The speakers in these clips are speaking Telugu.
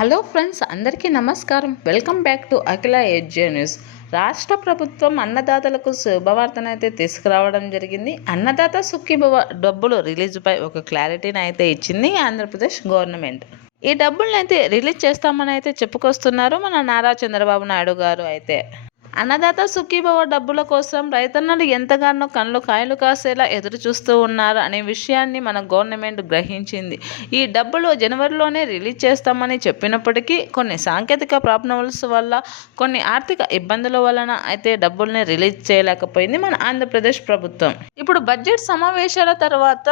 హలో ఫ్రెండ్స్, అందరికీ నమస్కారం. Welcome back to Akhila edge news. రాష్ట్ర ప్రభుత్వం అన్నదాతలకు శుభవార్తనైతే తీసుకురావడం జరిగింది. అన్నదాత సుఖీభవ డబ్బులు రిలీజ్పై ఒక క్లారిటీని అయితే ఇచ్చింది ఆంధ్రప్రదేశ్ గవర్నమెంట్. ఈ డబ్బులను అయితే రిలీజ్ చేస్తామని అయితే చెప్పుకొస్తున్నారు మన నారా చంద్రబాబు నాయుడు గారు. అయితే అన్నదాత సుఖీభవ డబ్బుల కోసం రైతన్నలు ఎంతగానో కళ్ళు కాయలు కాసేలా ఎదురు చూస్తూ ఉన్నారు అనే విషయాన్ని మన గవర్నమెంట్ గ్రహించింది. ఈ డబ్బులు జనవరిలోనే రిలీజ్ చేస్తామని చెప్పినప్పటికీ కొన్ని సాంకేతిక ప్రాబ్లమ్స్ వల్ల, కొన్ని ఆర్థిక ఇబ్బందుల వలన అయితే డబ్బుల్ని రిలీజ్ చేయలేకపోయింది మన ఆంధ్రప్రదేశ్ ప్రభుత్వం. ఇప్పుడు బడ్జెట్ సమావేశాల తర్వాత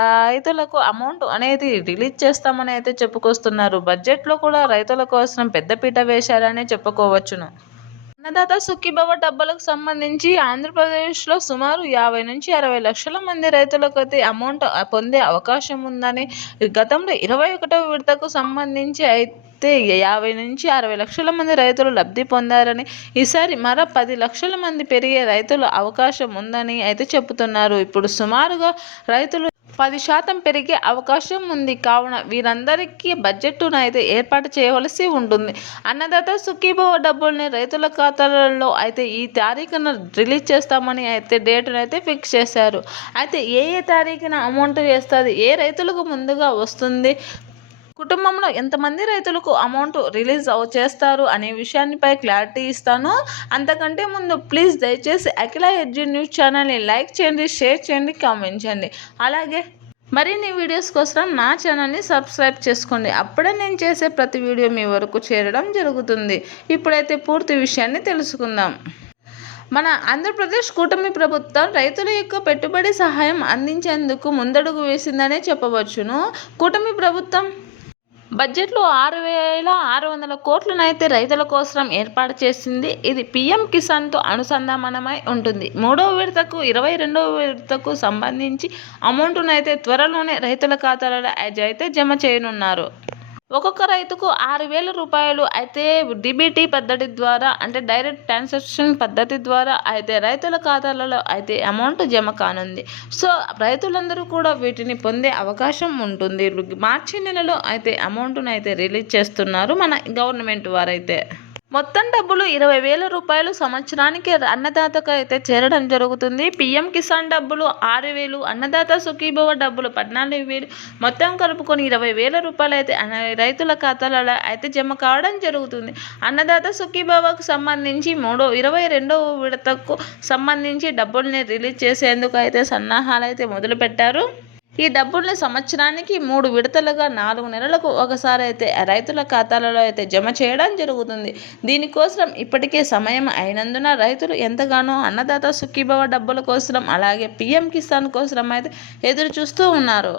రైతులకు అమౌంట్ అనేది రిలీజ్ చేస్తామని అయితే చెప్పుకొస్తున్నారు. బడ్జెట్లో కూడా రైతుల కోసం పెద్దపీట వేశారనే చెప్పుకోవచ్చును. అన్నదాత సుఖీభవ డబ్బులకు సంబంధించి ఆంధ్రప్రదేశ్లో సుమారు 50 నుంచి 60 లక్షల మంది రైతులకు అయితే అమౌంట్ పొందే అవకాశం ఉందని, గతంలో 21వ విడతకు సంబంధించి అయితే 50 నుంచి 60 లక్షల మంది రైతులు లబ్ధి పొందారని, ఈసారి మరో 10 లక్షల మంది పెరిగే రైతుల అవకాశం ఉందని అయితే చెబుతున్నారు. ఇప్పుడు సుమారుగా రైతులు 10% పెరిగే అవకాశం ఉంది. కావున వీరందరికీ బడ్జెట్ను అయితే ఏర్పాటు చేయవలసి ఉంటుంది. అన్నదాత సుఖీభవ డబ్బుల్ని రైతుల ఖాతాలలో అయితే ఈ తారీఖున రిలీజ్ చేస్తామని అయితే డేట్ను అయితే ఫిక్స్ చేశారు. అయితే ఏ తారీఖున అమౌంట్ వేస్తుంది, ఏ రైతులకు ముందుగా వస్తుంది, కుటుంబంలో ఎంతమంది రైతులకు అమౌంట్ రిలీజ్ చేస్తారు అనే విషయాన్నిపై క్లారిటీ ఇస్తాను. అంతకంటే ముందు ప్లీజ్ దయచేసి అఖిల ఎడ్జీ న్యూస్ ఛానల్ని లైక్ చేయండి, షేర్ చేయండి, కామెంట్ చేయండి. అలాగే మరిన్ని వీడియోస్ కోసం నా ఛానల్ని సబ్స్క్రైబ్ చేసుకోండి. అప్పుడే నేను చేసే ప్రతి వీడియో మీ వరకు చేరడం జరుగుతుంది. ఇప్పుడైతే పూర్తి విషయాన్ని తెలుసుకుందాం. మన ఆంధ్రప్రదేశ్ కూటమి ప్రభుత్వం రైతుల యొక్క పెట్టుబడి సహాయం అందించేందుకు ముందడుగు వేసిందనే చెప్పవచ్చును. కూటమి ప్రభుత్వం బడ్జెట్లో 6,600 కోట్లనైతే రైతుల కోసం ఏర్పాటు చేసింది. ఇది పీఎం కిసాన్తో అనుసంధానమై ఉంటుంది. 3వ విడతకు 22వ విడతకు సంబంధించి అమౌంట్నైతే త్వరలోనే రైతుల ఖాతాలలో అయితే జమ చేయనున్నారు. ఒక్కొక్క రైతుకు 6,000 రూపాయలు అయితే డిబిటీ పద్ధతి ద్వారా, అంటే డైరెక్ట్ ట్రాన్సాక్షన్ పద్ధతి ద్వారా అయితే రైతుల ఖాతాలలో అయితే అమౌంట్ జమ కానుంది. సో రైతులందరూ కూడా వీటిని పొందే అవకాశం ఉంటుంది. మార్చి నెలలో అయితే అమౌంట్ను అయితే రిలీజ్ చేస్తున్నారు మన గవర్నమెంట్ వారైతే. మొత్తం డబ్బులు 20,000 రూపాయలు సంవత్సరానికి అన్నదాతకు అయితే చేరడం జరుగుతుంది. పీఎం కిసాన్ డబ్బులు 6,000, అన్నదాత సుఖీభవ డబ్బులు 14,000, మొత్తం కలుపుకొని 20,000 రూపాయలు అయితే రైతుల ఖాతాలలో అయితే జమ కావడం జరుగుతుంది. అన్నదాత సుఖీభవకు సంబంధించి 22వ విడతకు సంబంధించి డబ్బుల్ని రిలీజ్ చేసేందుకు అయితే సన్నాహాలు అయితే మొదలుపెట్టారు. ఈ డబ్బుల్ని సంవత్సరానికి 3 విడతలుగా 4 నెలలకు ఒకసారి అయితే రైతుల ఖాతాలలో అయితే జమ చేయడం జరుగుతుంది. దీనికోసం ఇప్పటికే సమయం అయినందున రైతులు ఎంతగానో అన్నదాత సుఖీభవ డబ్బుల కోసం, అలాగే పీఎం కిసాన్ కోసం అయితే ఎదురు చూస్తూ ఉన్నారు.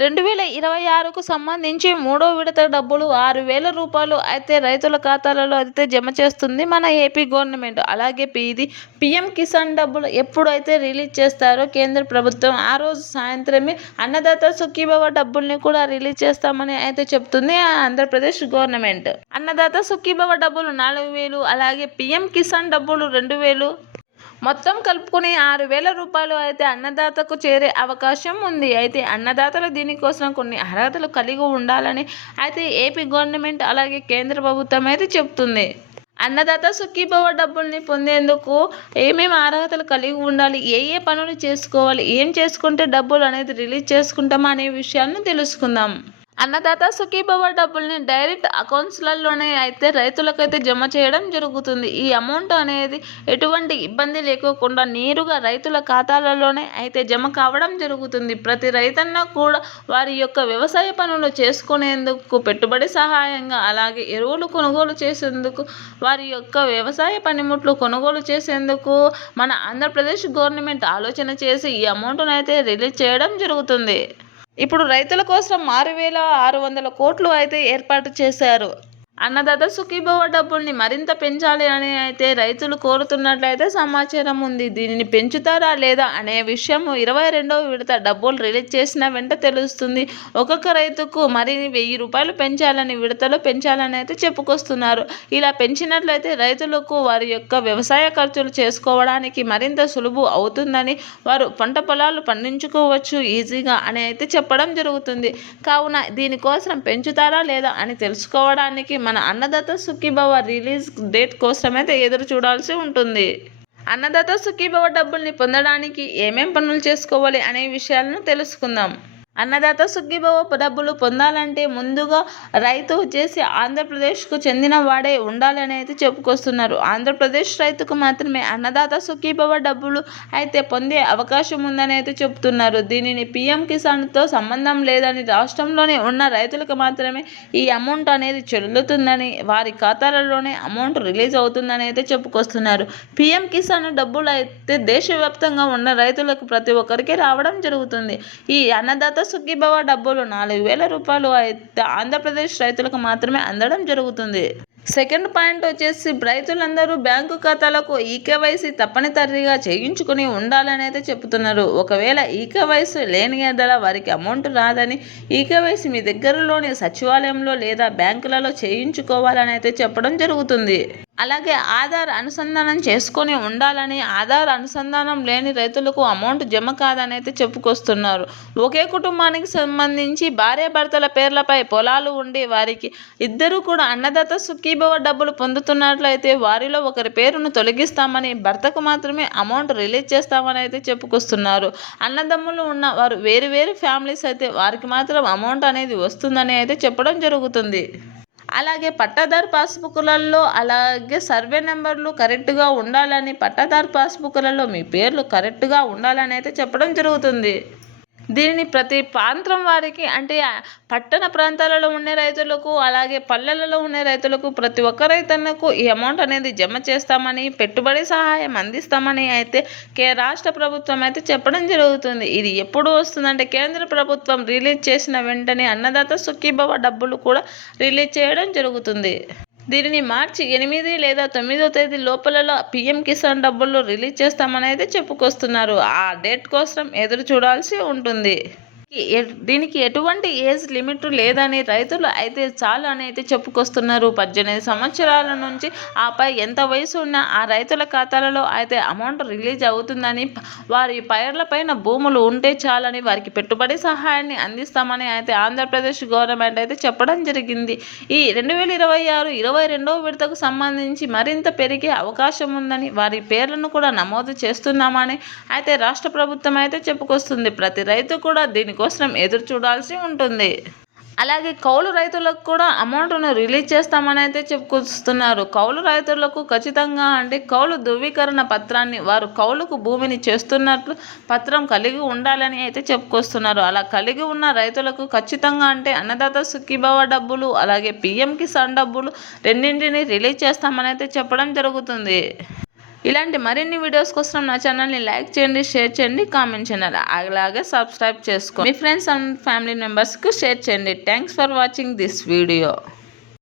2026కు సంబంధించి 3వ విడత డబ్బులు 6,000 రూపాయలు అయితే రైతుల ఖాతాలలో అయితే జమ చేస్తుంది మన ఏపీ గవర్నమెంట్. అలాగే ఇది పీఎం కిసాన్ డబ్బులు ఎప్పుడు అయితే రిలీజ్ చేస్తారో కేంద్ర ప్రభుత్వం, ఆ రోజు సాయంత్రమే అన్నదాత సుఖీభవ డబ్బుల్ని కూడా రిలీజ్ చేస్తామని అయితే చెప్తుంది ఆంధ్రప్రదేశ్ గవర్నమెంట్. అన్నదాత సుఖీభవ డబ్బులు 4,000, అలాగే పీఎం కిసాన్ డబ్బులు 2,000, మొత్తం కలుపుకొని 6,000 రూపాయలు అయితే అన్నదాతకు చేరే అవకాశం ఉంది. అయితే అన్నదాతలు దీనికోసం కొన్ని అర్హతలు కలిగి ఉండాలని అయితే ఏపీ గవర్నమెంట్ అలాగే కేంద్ర ప్రభుత్వం అయితే చెప్తుంది. అన్నదాత సుఖీభవ డబ్బుల్ని పొందేందుకు ఏమేమి అర్హతలు కలిగి ఉండాలి, ఏ పనులు చేసుకోవాలి, ఏం చేసుకుంటే డబ్బులు అనేది రిలీజ్ చేసుకుంటామా అనే విషయాలను తెలుసుకుందాం. అన్నదాత సుఖీభవ డబ్బుల్ని డైరెక్ట్ అకౌంట్స్లలోనే అయితే రైతులకైతే జమ చేయడం జరుగుతుంది. ఈ అమౌంట్ అనేది ఎటువంటి ఇబ్బంది లేకోకుండా నేరుగా రైతుల ఖాతాలలోనే అయితే జమ కావడం జరుగుతుంది. ప్రతి రైతన్న కూడా వారి యొక్క వ్యవసాయ పనులు చేసుకునేందుకు పెట్టుబడి సహాయంగా, అలాగే ఎరువులు కొనుగోలు చేసేందుకు, వారి యొక్క వ్యవసాయ పనిముట్లు కొనుగోలు చేసేందుకు మన ఆంధ్రప్రదేశ్ గవర్నమెంట్ ఆలోచన చేసి ఈ అమౌంట్ను అయితే రిలీజ్ చేయడం జరుగుతుంది. ఇప్పుడు రైతుల కోసం 6,600 కోట్లు అయితే ఏర్పాటు చేశారు. అన్నదాత సుఖీభవ డబ్బుల్ని మరింత పెంచాలి అని అయితే రైతులు కోరుతున్నట్లయితే సమాచారం ఉంది. దీనిని పెంచుతారా లేదా అనే విషయం 22వ విడత డబ్బులు రిలీజ్ చేసిన వెంట తెలుస్తుంది. ఒక్కొక్క రైతుకు మరి 1000 రూపాయలు పెంచాలని విడతలో పెంచాలని అయితే చెప్పుకొస్తున్నారు. ఇలా పెంచినట్లయితే రైతులకు వారి యొక్క వ్యవసాయ ఖర్చులు చేసుకోవడానికి మరింత సులువు అవుతుందని, వారు పంట పొలాలు పండించుకోవచ్చు ఈజీగా అని అయితే చెప్పడం జరుగుతుంది. కావున దీనికోసం పెంచుతారా లేదా అని తెలుసుకోవడానికి మన అన్నదాత సుఖీభవ రిలీజ్ డేట్ కోసమైతే ఎదురు చూడాల్సి ఉంటుంది. అన్నదాత సుఖీభవ డబ్బుల్ని పొందడానికి ఏమేం పనులు చేసుకోవాలి అనే విషయాలను తెలుసుకుందాం. అన్నదాత సుఖీభవ డబ్బులు పొందాలంటే ముందుగా రైతు వచ్చేసి ఆంధ్రప్రదేశ్కు చెందిన వాడే ఉండాలని అయితే చెప్పుకొస్తున్నారు. ఆంధ్రప్రదేశ్ రైతుకు మాత్రమే అన్నదాత సుఖీభవ డబ్బులు అయితే పొందే అవకాశం ఉందని అయితే చెప్తున్నారు. దీనిని పీఎం కిసాన్తో సంబంధం లేదని, రాష్ట్రంలోనే ఉన్న రైతులకు మాత్రమే ఈ అమౌంట్ అనేది చెల్లుతుందని, వారి ఖాతాలలోనే అమౌంట్ రిలీజ్ అవుతుందని అయితే చెప్పుకొస్తున్నారు. పీఎం కిసాన్ డబ్బులు అయితే దేశవ్యాప్తంగా ఉన్న రైతులకు ప్రతి ఒక్కరికి రావడం జరుగుతుంది. ఈ అన్నదాత సుఖీభవ డబ్బులు 4000 రూపాయలు అయితే ఆంధ్రప్రదేశ్ రైతులకు మాత్రమే అందడం జరుగుతుంది. సెకండ్ పాయింట్ వచ్చేసి రైతులందరూ బ్యాంకు ఖాతాలకు ఈకేవైసీ తప్పనిసరిగా చేయించుకుని ఉండాలని అయితే చెప్తున్నారు. ఒకవేళ ఈకేవైసీ లేని ఎడల వారికి అమౌంట్ రాదని, ఈకేవైసీ మీ దగ్గరలోని సచివాలయంలో లేదా బ్యాంకులలో చేయించుకోవాలని అయితే చెప్పడం జరుగుతుంది. అలాగే ఆధార్ అనుసంధానం చేసుకొని ఉండాలని, ఆధార్ అనుసంధానం లేని రైతులకు అమౌంట్ జమ కాదని అయితే చెప్పుకొస్తున్నారు. ఒకే కుటుంబానికి సంబంధించి భార్యాభర్తల పేర్లపై పొలాలు ఉండి వారికి ఇద్దరు కూడా అన్నదాత సుఖీభవ డబ్బులు పొందుతున్నట్లయితే వారిలో ఒకరి పేరును తొలగిస్తామని, భర్తకు మాత్రమే అమౌంట్ రిలీజ్ చేస్తామని అయితే చెప్పుకొస్తున్నారు. అన్నదమ్ములు ఉన్న వారు వేరు ఫ్యామిలీస్ అయితే వారికి మాత్రం అమౌంట్ అనేది వస్తుందని అయితే చెప్పడం జరుగుతుంది. అలాగే పట్టాదారు పాస్బుక్లలో అలాగే సర్వే నెంబర్లు కరెక్ట్గా ఉండాలని, పట్టాదారు పాస్బుక్లలో మీ పేర్లు కరెక్ట్గా ఉండాలని అయితే చెప్పడం జరుగుతుంది. దీనిని ప్రతి ప్రాంతం వారికి, అంటే పట్టణ ప్రాంతాలలో ఉండే రైతులకు అలాగే పల్లెలలో ఉండే రైతులకు ప్రతి ఒక్క రైతన్నకు ఈ అమౌంట్ అనేది జమ చేస్తామని, పెట్టుబడి సహాయం అందిస్తామని అయితే రాష్ట్ర ప్రభుత్వం అయితే చెప్పడం జరుగుతుంది. ఇది ఎప్పుడు వస్తుందంటే కేంద్ర ప్రభుత్వం రిలీజ్ చేసిన వెంటనే అన్నదాత సుఖీభవ డబ్బులు కూడా రిలీజ్ చేయడం జరుగుతుంది. దీనిని మార్చి 8 లేదా 9వ తేదీ లోపలలో పీఎం కిసాన్ డబ్బులు రిలీజ్ చేస్తామని అయితే చెప్పుకొస్తున్నారు. ఆ డేట్ కోసం ఎదురు చూడాల్సి ఉంటుంది. దీనికి ఎటువంటి ఏజ్ లిమిట్ లేదని రైతులు అయితే చాలు అని అయితే చెప్పుకొస్తున్నారు. 18 సంవత్సరాల నుంచి ఆపై ఎంత వయసు ఉన్నా ఆ రైతుల ఖాతాలలో అయితే అమౌంట్ రిలీజ్ అవుతుందని, వారి పైర్లపైన భూములు ఉంటే చాలని, వారికి పెట్టుబడి సహాయాన్ని అందిస్తామని అయితే ఆంధ్రప్రదేశ్ గవర్నమెంట్ అయితే చెప్పడం జరిగింది. ఈ 2026 22వ విడతకు సంబంధించి మరింత పెరిగే అవకాశం ఉందని, వారి పేర్లను కూడా నమోదు చేస్తున్నామని అయితే రాష్ట్ర ప్రభుత్వం అయితే చెప్పుకొస్తుంది. ప్రతి రైతు కూడా దీనికోసం ఎదురు చూడాల్సి ఉంటుంది. అలాగే కౌలు రైతులకు కూడా అమౌంట్ను రిలీజ్ చేస్తామని అయితే చెప్పుకొస్తున్నారు. కౌలు రైతులకు ఖచ్చితంగా అంటే కౌలు ధృవీకరణ పత్రాన్ని, వారు కౌలుకు భూమిని చేస్తున్నట్లు పత్రం కలిగి ఉండాలని అయితే చెప్పుకొస్తున్నారు. అలా కలిగి ఉన్న రైతులకు ఖచ్చితంగా అంటే అన్నదాత సుఖీభవ డబ్బులు అలాగే పీఎం కిసాన్ డబ్బులు రెండింటిని రిలీజ్ చేస్తామని అయితే చెప్పడం జరుగుతుంది. ఇలాంటి మరిన్ని వీడియోస్ కోసం నా ఛానల్ని లైక్ చేయండి, షేర్ చేయండి, కామెంట్ చేయండి. అలాగే సబ్స్క్రైబ్ చేసుకోండి. మీ ఫ్రెండ్స్ అండ్ ఫ్యామిలీ మెంబర్స్కి షేర్ చేయండి. Thanks for watching this video.